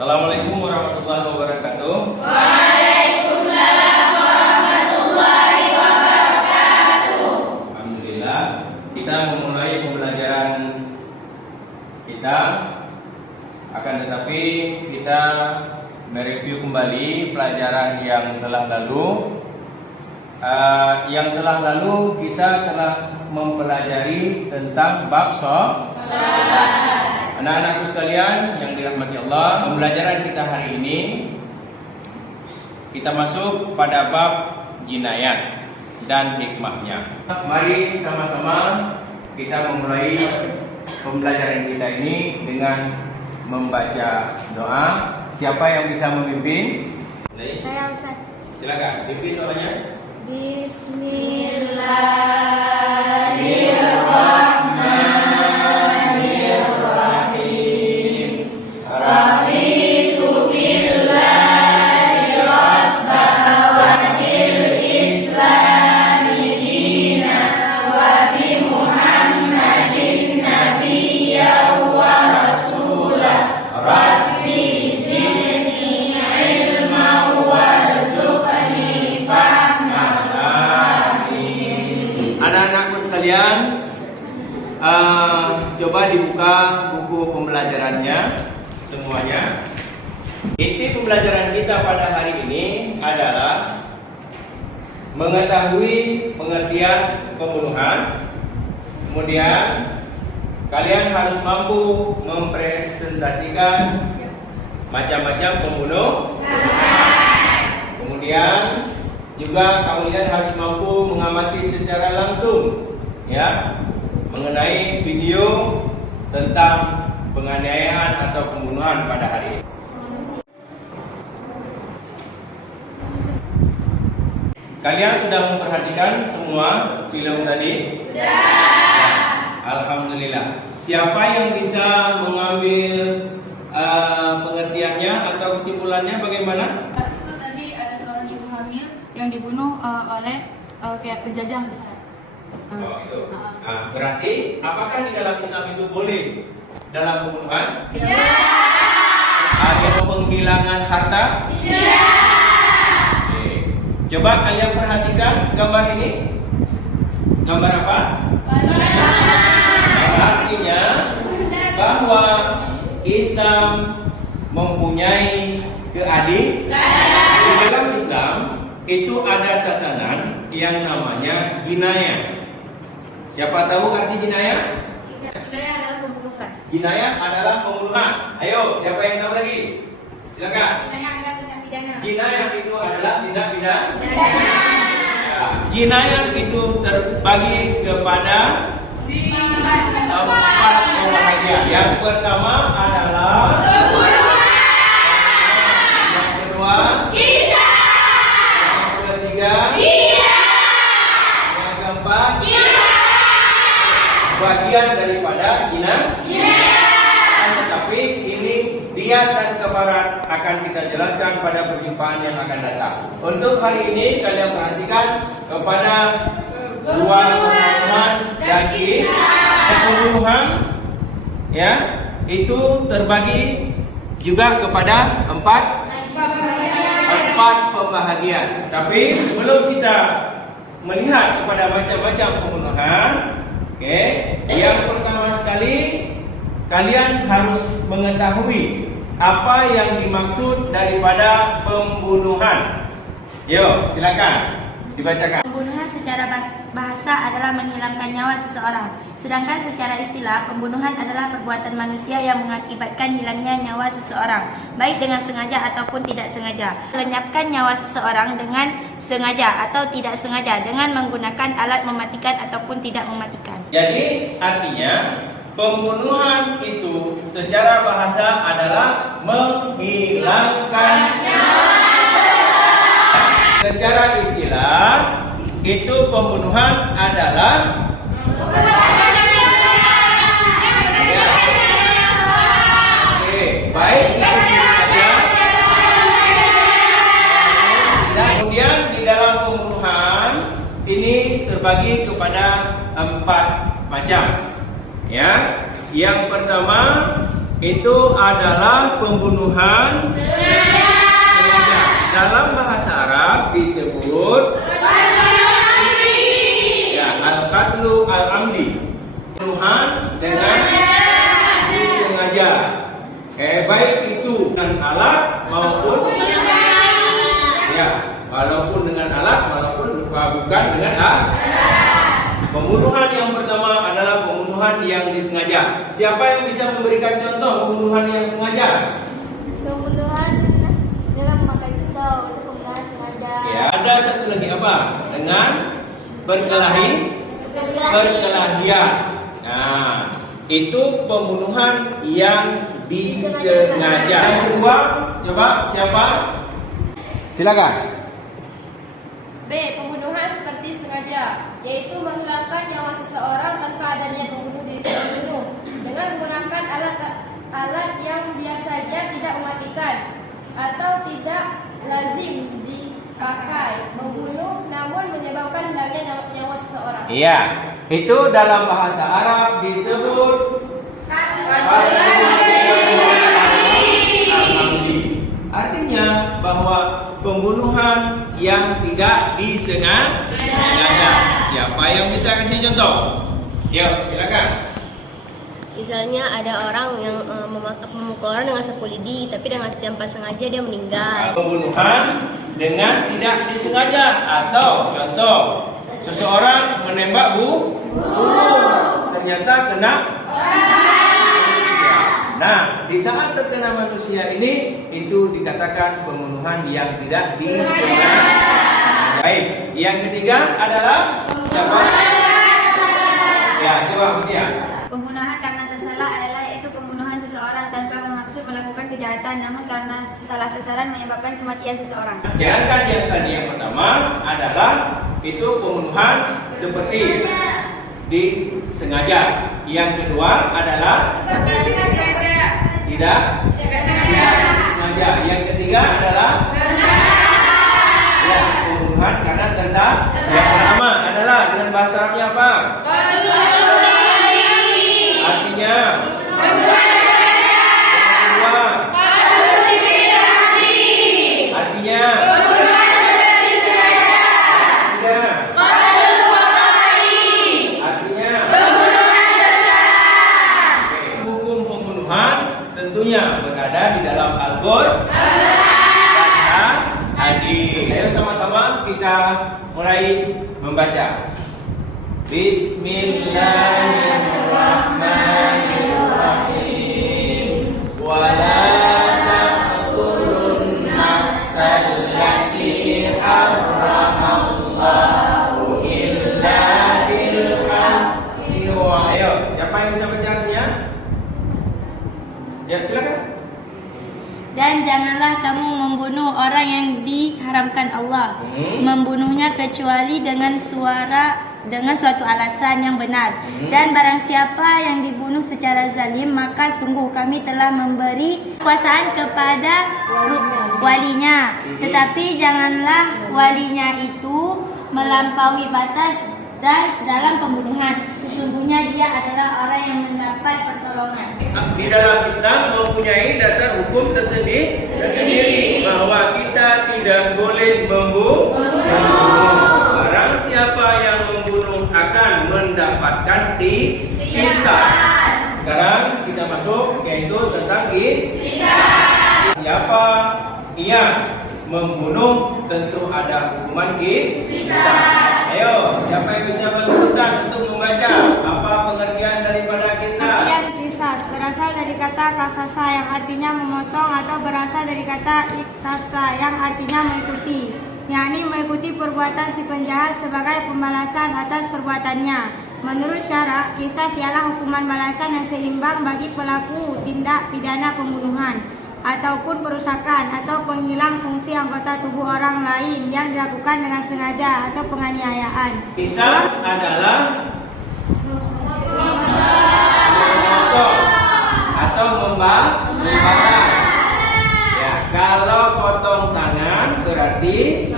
Assalamualaikum warahmatullahi wabarakatuh. Waalaikumsalam warahmatullahi wabarakatuh. Alhamdulillah, kita memulai pembelajaran kita. Akan tetapi kita mereview kembali pelajaran yang telah lalu. Yang telah lalu kita telah mempelajari tentang bab salat. Anak-anakku sekalian yang dirahmati Allah, pembelajaran kita hari ini kita masuk pada bab jinayat dan hikmahnya. Mari sama-sama kita memulai pembelajaran kita ini dengan membaca doa. Siapa yang bisa memimpin? Saya Ustaz. Silakan, pimpin doanya. Bismillahirrahmanirrahim. Raditu billahi rabba wa bil islami dina wa bi Muhammadin nabiyya wa rasulah. Rabbi zidni ilma warzuqni fahma. Anak-anakku sekalian, coba dibuka buku pembelajarannya semuanya. Inti pembelajaran kita pada hari ini adalah mengetahui pengertian pembunuhan. Kemudian kalian harus mampu mempresentasikan macam-macam pembunuh. Kemudian juga kalian harus mampu mengamati secara langsung, ya, mengenai video tentang penganiayaan atau pembunuhan pada hari ini. Kalian sudah memperhatikan semua film tadi? Sudah. Alhamdulillah. Siapa yang bisa mengambil pengertiannya atau kesimpulannya bagaimana? Itu tadi ada seorang ibu hamil yang dibunuh oleh kayak penjajah Ustaz. Oh, itu. Berarti apakah di dalam Islam itu boleh dalam pembunuhan? Tidak. Ada penghilangan harta? Tidak. Oke. Coba kalian perhatikan gambar ini. Gambar apa? Artinya bahwa Islam mempunyai keadilan. Di dalam Islam itu ada tatanan yang namanya jinayah. Siapa tahu arti jinayah? Jinayah adalah pembunuhan. Jinayah adalah pembunuhan. Ayo, siapa yang tahu lagi? Silakan. Jinayah adalah tindak pidana. Jinayah itu adalah tindak pidana. Jinayah itu terbagi kepada empat pembagian. Yang pertama adalah Pembunuhan. yang kedua, Kisah. yang ketiga, Iya. yang keempat, Iya. bagian daripada jinayah. Iya. Tetapi ini dia dan kebarat akan kita jelaskan pada perjumpaan yang akan datang. Untuk hari ini kalian perhatikan kepada dua pembunuhan dan kisah. Pembunuhan, ya, itu terbagi juga kepada empat pembahagian. Tapi sebelum kita melihat kepada macam-macam pembunuhan, oke, yang pertama sekali kalian harus mengetahui apa yang dimaksud daripada pembunuhan. Yo, silakan dibacakan. Pembunuhan secara bahasa adalah menghilangkan nyawa seseorang. Sedangkan secara istilah, pembunuhan adalah perbuatan manusia yang mengakibatkan hilangnya nyawa seseorang, baik dengan sengaja ataupun tidak sengaja. Melenyapkan nyawa seseorang dengan sengaja atau tidak sengaja dengan menggunakan alat mematikan ataupun tidak mematikan. Jadi artinya pembunuhan itu secara bahasa adalah menghilangkan nyawa seseorang. Secara istilah itu pembunuhan adalah baik itu disengaja. Kemudian di dalam pembunuhan ini terbagi kepada empat macam. Ya, yang pertama itu adalah pembunuhan sengaja. Dalam bahasa Arab disebut ya, al-qatlu al-amdi, pembunuhan dengan disengaja. Baik itu dengan alat maupun ya, walaupun dengan alat walaupun bukan dengan alat. Pembunuhan yang pertama adalah pembunuhan yang disengaja. Siapa yang bisa memberikan contoh pembunuhan yang sengaja? Pembunuhan dengan memakai pisau itu pembunuhan sengaja. Ya, ada satu lagi apa? Dengan perkelahian. Nah, itu pembunuhan yang disengaja. Yang kedua, coba siapa? Silakan. B. Pembunuhan seperti sengaja, yaitu menghilangkan nyawa seseorang tanpa ada niat membunuh diri pembunuh dengan menggunakan alat yang biasanya tidak mematikan atau tidak lazim dipakai membunuh namun menyebabkan hilangnya nyawa seseorang. Iya, itu dalam bahasa Arab disebut artinya bahwa pembunuhan yang tidak disengaja. Siapa yang bisa kasih contoh? Yuk, silakan. Misalnya ada orang yang memukul orang dengan sapu lidi, tapi dengan tanpa sengaja dia meninggal. Pembunuhan dengan tidak disengaja atau contoh seseorang menembak ternyata kena. Nah, di saat terkena manusia ini itu dikatakan pembunuhan yang tidak disengaja. Baik, yang ketiga adalah ya, coba ya. Pembunuhan karena tersalah adalah yaitu pembunuhan seseorang tanpa bermaksud melakukan kejahatan, namun karena salah sasaran menyebabkan kematian seseorang. Sedangkan yang tadi yang pertama adalah itu pembunuhan seperti disengaja. Yang kedua adalah tidak disengaja. Yang ketiga adalah ya, pembunuhan karena tersalah. Yang pertama adalah dengan bahasa Arabnya apa? Artinya yang kedua artinya hukum pembunuhan tentunya berada di dalam Al-Qur'an dan hadis. Ayo sama-sama kita mulai membaca. Bismillahirrahmanirrahim. Wala taqtulun nafsal lati harramallahu illa bil haqqi. Ayo, siapa yang bisa baca artinya? Ya, silakan. Dan janganlah kamu membunuh orang yang diharamkan Allah, membunuhnya kecuali dengan suatu alasan yang benar. Dan barang siapa yang dibunuh secara zalim, maka sungguh kami telah memberi kekuasaan kepada walinya. Tetapi janganlah walinya itu melampaui batas dan dalam pembunuhan. Sesungguhnya dia adalah orang yang mendapat pertolongan. Di dalam Islam mempunyai dasar hukum tersendiri bahwa kita tidak boleh membunuh. Barang siapa yang membunuh akan mendapatkan qisas. Sekarang kita masuk yaitu tentang qisas. Siapa yang membunuh tentu ada hukuman qisas. Ayo, siapa yang bisa berkenan untuk membaca apa pengertian daripada qisas? Artian qisas berasal dari kata kasasa yang artinya memotong atau berasal dari kata iktasa yang artinya mengikuti, yakni mengikuti perbuatan si penjahat sebagai pembalasan atas perbuatannya. Menurut syara, qisas ialah hukuman balasan yang seimbang bagi pelaku tindak pidana pembunuhan ataupun perusakan atau penghilang fungsi anggota tubuh orang lain yang dilakukan dengan sengaja atau penganiayaan. Qisas adalah memotong atau membalas. Ya, kalau potong tangan berarti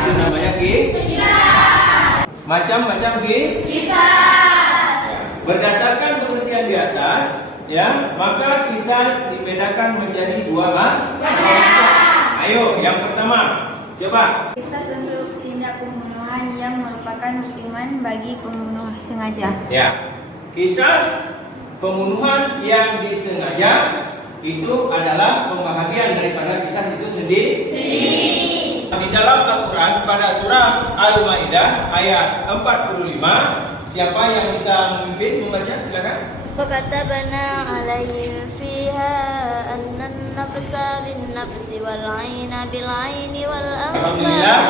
itu namanya qisas. Macam-macam qisas. Berdasarkan pengertian di atas, ya, maka kisas dibedakan menjadi dua macam. Ayo, yang pertama, coba. Kisas untuk tindak pembunuhan yang merupakan hukuman bagi pembunuh sengaja. Ya, kisas pembunuhan yang disengaja itu adalah pembahagian daripada kisah itu sendiri. Di dalam Al-Quran pada surah Al-Maidah ayat 45, siapa yang bisa memimpin membaca? Silakan. وكتبنا عليهم فيها أن النفس بالنفس والعين بالعين Alhamdulillah.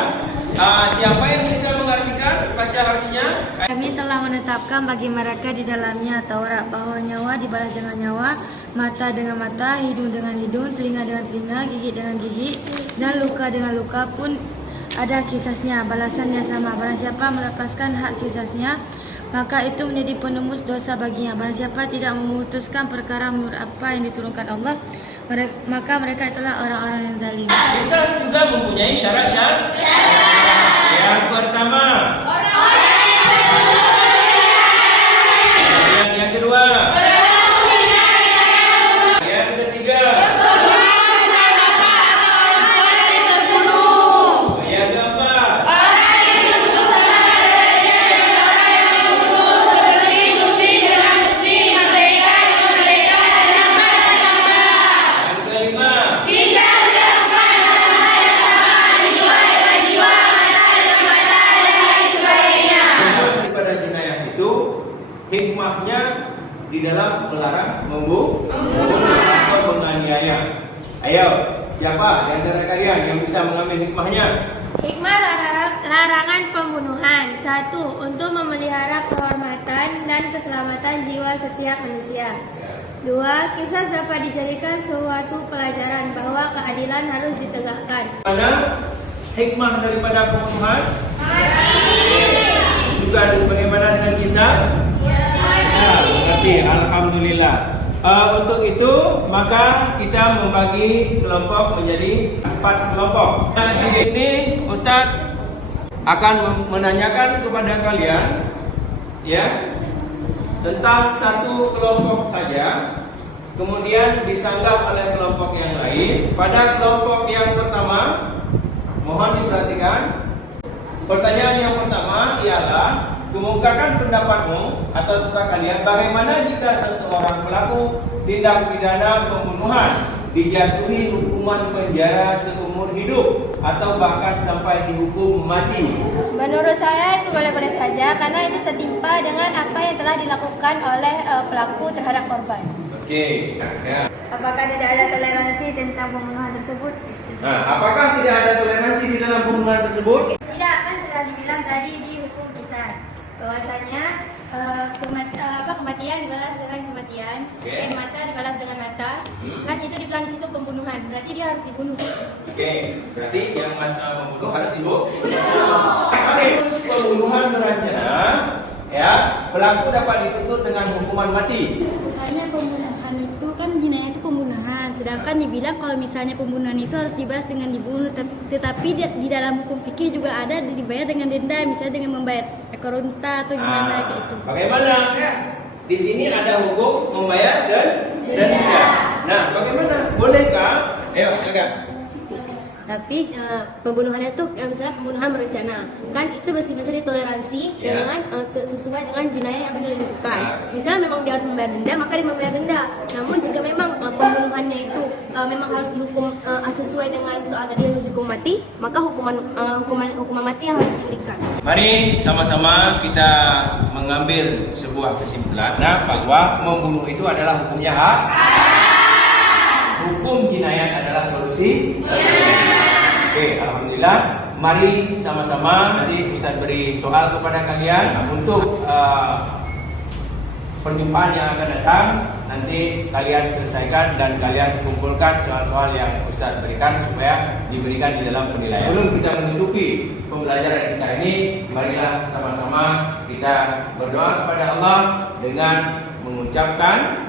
والأنف Siapa yang bisa mengartikan? Baca artinya. Kami telah menetapkan bagi mereka di dalamnya Taurat bahwa nyawa dibalas dengan nyawa, mata dengan mata, hidung dengan hidung, telinga dengan telinga, gigi dengan gigi, dan luka dengan luka pun ada kisasnya, balasannya sama. Barang siapa melepaskan hak kisasnya, maka itu menjadi penembus dosa baginya. Barang siapa tidak memutuskan perkara menurut apa yang diturunkan Allah, maka mereka itulah orang-orang yang zalim. Kisas juga mempunyai syarat-syarat. Yang pertama, yang kedua, yang ketiga, yang keempat, yang kelima. Daripada jenayah itu hikmahnya di dalam melarang membunuh atau menganiaya. Ayo, siapa di antara kalian yang bisa mengambil hikmahnya? Hikmah larangan pembunuhan. 1. Untuk memelihara kehormatan dan keselamatan jiwa setiap manusia. 2. Kisah dapat dijadikan suatu pelajaran bahwa keadilan harus ditegakkan. Mana hikmah daripada pembunuhan? Juga bagaimana dengan kisah? Ya, berarti alhamdulillah. Untuk itu maka kita membagi kelompok menjadi 4 kelompok. Nah, di sini Ustaz akan menanyakan kepada kalian ya tentang satu kelompok saja, kemudian disanggah oleh kelompok yang lain. Pada kelompok yang pertama, mohon diperhatikan. Pertanyaan yang pertama ialah kemukakan pendapatmu atau tentang kalian bagaimana jika seseorang pelaku tindak pidana pembunuhan dijatuhi hukuman penjara seumur hidup atau bahkan sampai dihukum mati. Menurut saya itu boleh-boleh saja karena itu setimpa dengan apa yang telah dilakukan oleh pelaku terhadap korban. Oke. Ya. Apakah tidak ada toleransi tentang pembunuhan tersebut? Nah, apakah tidak ada toleransi di dalam pembunuhan tersebut? Tidak, kan sudah dibilang tadi di hukum kisah bahwasanya kematian dibalas dengan kematian, mata dibalas dengan mata, kan itu dibilang di situ pembunuhan, berarti dia harus dibunuh. Oke, berarti yang membunuh harus dibunuh. Kasus pembunuhan berencana, ya, pelaku dapat dituntut dengan hukuman mati. Karena pembunuhan itu kan jinayah itu pembunuhan. Sedangkan dibilang kalau misalnya pembunuhan itu harus dibalas dengan dibunuh. Tetapi di dalam hukum fikih juga ada dibayar dengan denda, misalnya dengan membayar ekor unta atau gimana kayak itu. Bagaimana? Di sini ada hukum membayar dan denda. Nah, bagaimana? Bolehkah? Ayo, silakan. Tapi pembunuhannya itu misalnya pembunuhan berencana, kan itu masih bisa ditoleransi dengan sesuai dengan jenayah yang sudah dilakukan. Misalnya memang dia harus membayar denda, maka dia membayar denda. Namun jika memang pembunuhannya itu memang harus dihukum sesuai dengan soal tadi yang dihukum mati, maka hukuman mati yang harus diberikan. Mari sama-sama kita mengambil sebuah kesimpulan bahwa membunuh itu adalah hukumnya hak. Hukum jinayat adalah solusi. Oke, alhamdulillah. Mari sama-sama nanti Ustaz beri soal kepada kalian untuk perjumpaan yang akan datang. Nanti kalian selesaikan dan kalian kumpulkan soal-soal yang Ustaz berikan supaya diberikan di dalam penilaian. Sebelum kita menutupi pembelajaran kita ini, marilah sama-sama kita berdoa kepada Allah dengan mengucapkan